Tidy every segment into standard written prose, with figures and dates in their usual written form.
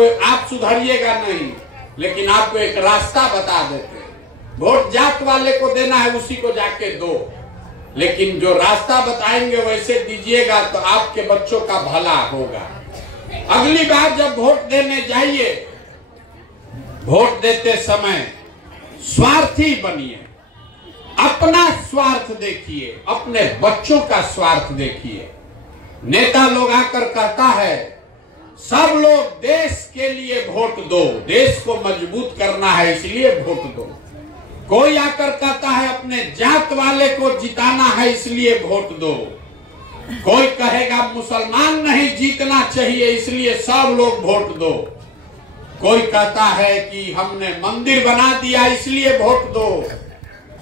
आप सुधरिएगा नहीं, लेकिन आपको एक रास्ता बता देते हैं। वोट जात वाले को देना है, उसी को जाके दो, लेकिन जो रास्ता बताएंगे वैसे दीजिएगा तो आपके बच्चों का भला होगा। अगली बार जब वोट देने जाइए, वोट देते समय स्वार्थी बनिए, अपना स्वार्थ देखिए, अपने बच्चों का स्वार्थ देखिए। नेता लोग आकर कहता है सब लोग देश के लिए वोट दो, देश को मजबूत करना है इसलिए वोट दो। कोई आकर कहता है अपने जात वाले को जिताना है इसलिए वोट दो। कोई कहेगा मुसलमान नहीं जीतना चाहिए इसलिए सब लोग वोट दो। कोई कहता है कि हमने मंदिर बना दिया इसलिए वोट दो।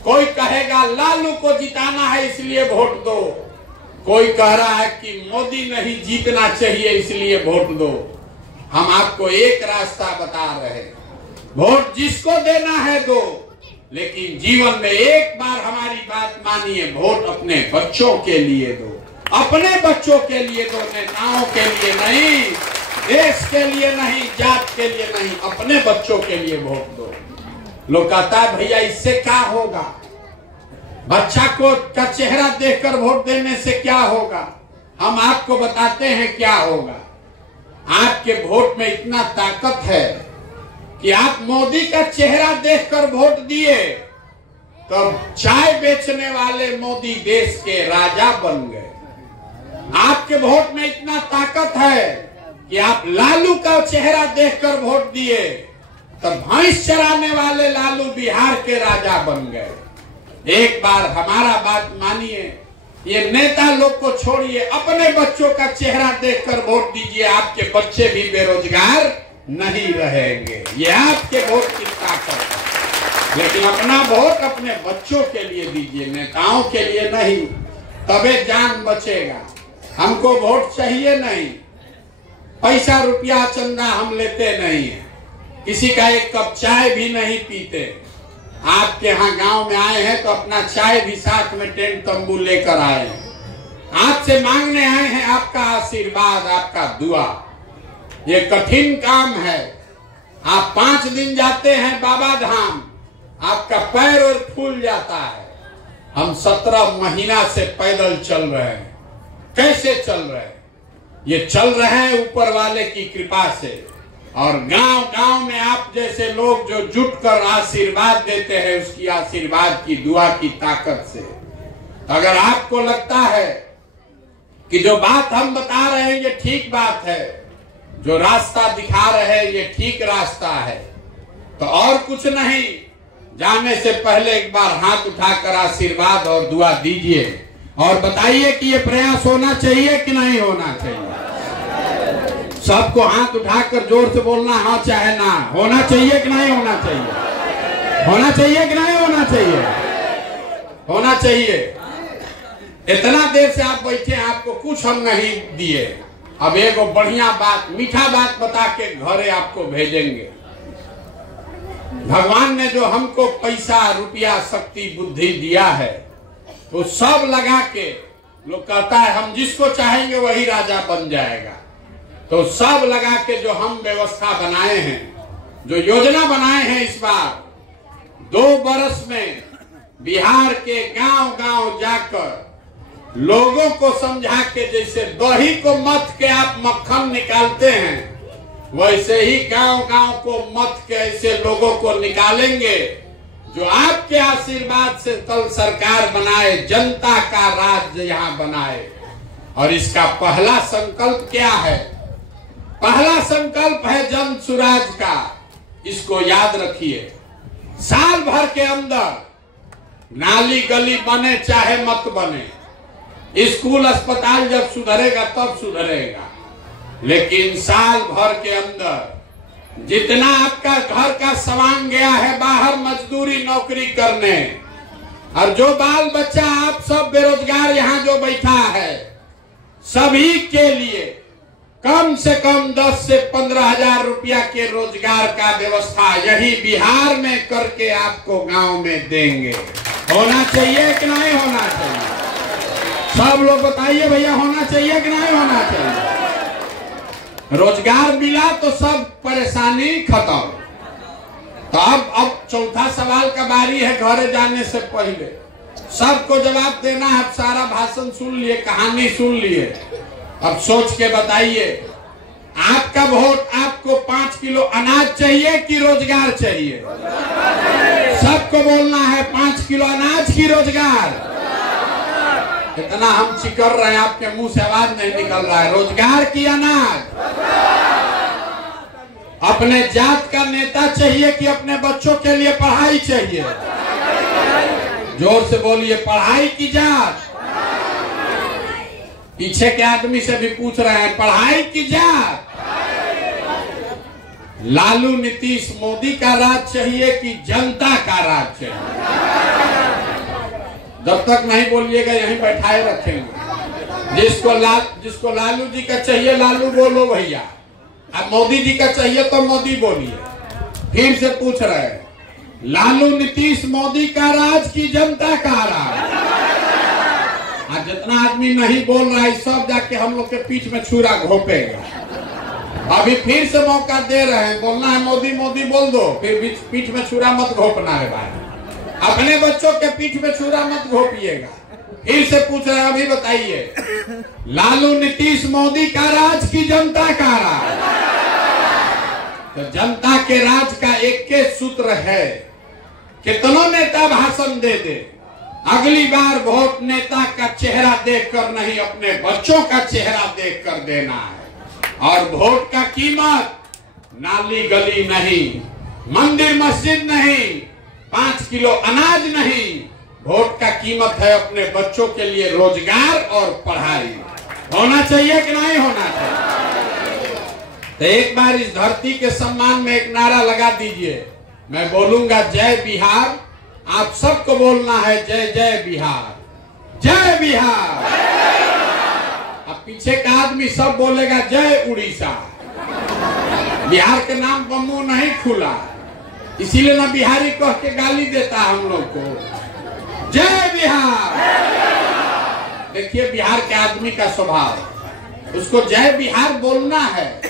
कोई कहेगा लालू को जिताना है इसलिए वोट दो। कोई कह रहा है कि मोदी नहीं जीतना चाहिए इसलिए वोट दो। हम आपको एक रास्ता बता रहे हैं, वोट जिसको देना है दो, लेकिन जीवन में एक बार हमारी बात मानिए, वोट अपने बच्चों के लिए दो, अपने बच्चों के लिए दो, नेताओं के लिए नहीं, देश के लिए नहीं, जात के लिए नहीं, अपने बच्चों के लिए वोट दो। लोग कहता है भैया इससे क्या होगा, बच्चा को का चेहरा देखकर वोट देने से क्या होगा। हम आपको बताते हैं क्या होगा। आपके वोट में इतना ताकत है कि आप मोदी का चेहरा देखकर वोट दिए तो चाय बेचने वाले मोदी देश के राजा बन गए। आपके वोट में इतना ताकत है कि आप लालू का चेहरा देखकर वोट दिए तो भैंस चराने वाले लालू बिहार के राजा बन गए। एक बार हमारा बात मानिए, ये नेता लोग को छोड़िए, अपने बच्चों का चेहरा देखकर वोट दीजिए, आपके बच्चे भी बेरोजगार नहीं रहेंगे। ये आपके वोट की ताकत है। लेकिन अपना वोट अपने बच्चों के लिए दीजिए, नेताओं के लिए नहीं, तबे जान बचेगा। हमको वोट चाहिए नहीं, पैसा रुपया चंदा हम लेते नहीं है, किसी का एक कप चाय भी नहीं पीते। आपके यहाँ गांव में आए हैं तो अपना चाय भी साथ में टेंट तंबू लेकर आए हैं। आपसे मांगने आए हैं आपका आशीर्वाद, आपका दुआ। ये कठिन काम है। आप 5 दिन जाते हैं बाबा धाम, आपका पैर और फूल जाता है। हम 17 महीना से पैदल चल रहे हैं। कैसे चल रहे हैं? ये चल रहे हैं ऊपर वाले की कृपा से, और गांव गांव में आप जैसे लोग जो जुट कर आशीर्वाद देते हैं, उसकी आशीर्वाद की दुआ की ताकत से। अगर आपको लगता है कि जो बात हम बता रहे हैं ये ठीक बात है, जो रास्ता दिखा रहे हैं ये ठीक रास्ता है, तो और कुछ नहीं, जाने से पहले एक बार हाथ उठाकर आशीर्वाद और दुआ दीजिए और बताइए कि ये प्रयास होना चाहिए कि नहीं होना चाहिए। सबको हाथ उठाकर जोर से बोलना हाँ चाहे ना, होना चाहिए कि नहीं होना चाहिए, होना चाहिए कि नहीं होना चाहिए, होना चाहिए। इतना देर से आप बैठे, आपको कुछ हम नहीं दिए, अब एक बढ़िया बात, मीठा बात बता के घरे आपको भेजेंगे। भगवान ने जो हमको पैसा रुपया शक्ति बुद्धि दिया है तो सब लगा के, लोग कहता है हम जिसको चाहेंगे वही राजा बन जाएगा, तो सब लगा के जो हम व्यवस्था बनाए हैं, जो योजना बनाए हैं, इस बार 2 बरस में बिहार के गांव गांव जाकर लोगों को समझा के, जैसे दही को मथ के आप मक्खन निकालते हैं, वैसे ही गांव गांव को मथ के ऐसे लोगों को निकालेंगे जो आपके आशीर्वाद से कल सरकार बनाए, जनता का राज्य यहाँ बनाए। और इसका पहला संकल्प क्या है? पहला संकल्प है जन सुराज का। इसको याद रखिए। साल भर के अंदर नाली गली बने चाहे मत बने, स्कूल अस्पताल जब सुधरेगा तब सुधरेगा, लेकिन साल भर के अंदर जितना आपका घर का सामान गया है बाहर मजदूरी नौकरी करने, और जो बाल बच्चा आप सब बेरोजगार यहाँ जो बैठा है, सभी के लिए कम से कम 10 से 15 हजार रुपया के रोजगार का व्यवस्था यही बिहार में करके आपको गांव में देंगे। होना चाहिए कि नहीं होना चाहिए? सब लोग बताइए भैया, होना चाहिए कि नहीं होना चाहिए? रोजगार मिला तो सब परेशानी खत्म। तो अब चौथा सवाल का बारी है। घरे जाने से पहले सबको जवाब देना है। सारा भाषण सुन लिए, कहानी सुन लिए, अब सोच के बताइए, आपका वोट आपको 5 किलो अनाज चाहिए कि रोजगार चाहिए? सबको बोलना है 5 किलो अनाज की रोजगार। इतना हम चिकर रहे हैं, आपके मुंह से आवाज नहीं निकल रहा है। रोजगार की अनाज? अपने जात का नेता चाहिए कि अपने बच्चों के लिए पढ़ाई चाहिए? जोर से बोलिए, पढ़ाई की जात? पीछे के आदमी से भी पूछ रहे हैं, पढ़ाई की जात? लालू नीतीश मोदी का राज चाहिए कि जनता का राज चाहिए? जब तक नहीं बोलिएगा यहीं बैठाए रखेंगे। जिसको लालू जी का चाहिए लालू बोलो भैया, अब मोदी जी का चाहिए तो मोदी बोलिए। फिर से पूछ रहे हैं, लालू नीतीश मोदी का राज की जनता का राज? आज जितना आदमी नहीं बोल रहा है सब जाके हम लोग के पीठ में छुरा घोपेगा। अभी फिर से मौका दे रहे हैं, बोलना है मोदी मोदी बोल दो, फिर पीठ में छुरा मत घोपना है भाई। अपने बच्चों के पीठ में छुरा मत घोपिएगा। फिर से पूछ रहे हैं, अभी बताइए, लालू नीतीश मोदी का राज की जनता का राज? तो जनता के राज का एक के सूत्र है, कितनों नेता भाषण दे दे, अगली बार वोट नेता का चेहरा देखकर नहीं, अपने बच्चों का चेहरा देखकर देना है। और वोट का कीमत नाली गली नहीं, मंदिर मस्जिद नहीं, 5 किलो अनाज नहीं, वोट का कीमत है अपने बच्चों के लिए रोजगार और पढ़ाई। होना चाहिए कि नहीं होना चाहिए? तो एक बार इस धरती के सम्मान में एक नारा लगा दीजिए। मैं बोलूंगा जय बिहार, आप सबको बोलना है जय जय बिहार, जय बिहार। अब पीछे का आदमी सब बोलेगा जय उड़ीसा। बिहार के नाम पर मुंह नहीं खुला, इसीलिए ना बिहारी कह के गाली देता है हम लोग को। जय बिहार। देखिए बिहार के आदमी का स्वभाव, उसको जय बिहार बोलना है,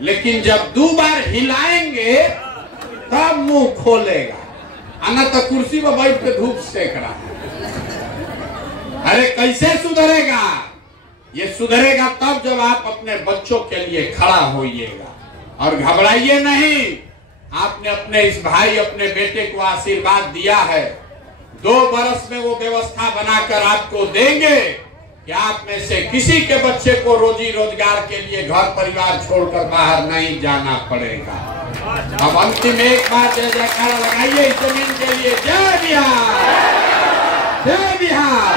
लेकिन जब 2 बार हिलाएंगे तब मुंह खोलेगा, आना तो कुर्सी पर बैठ के धूप सेक रहा है। अरे कैसे सुधरेगा? ये सुधरेगा तब जब आप अपने बच्चों के लिए खड़ा होइएगा। और घबराइए नहीं, आपने अपने इस भाई अपने बेटे को आशीर्वाद दिया है, 2 बरस में वो व्यवस्था बनाकर आपको देंगे कि आप में से किसी के बच्चे को रोजी रोजगार के लिए घर परिवार छोड़कर बाहर नहीं जाना पड़ेगा। अब अंतिम एक बार जय जयकार लगाइए इस जमीन के लिए। जय बिहार, जय बिहार।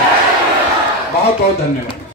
बहुत बहुत धन्यवाद।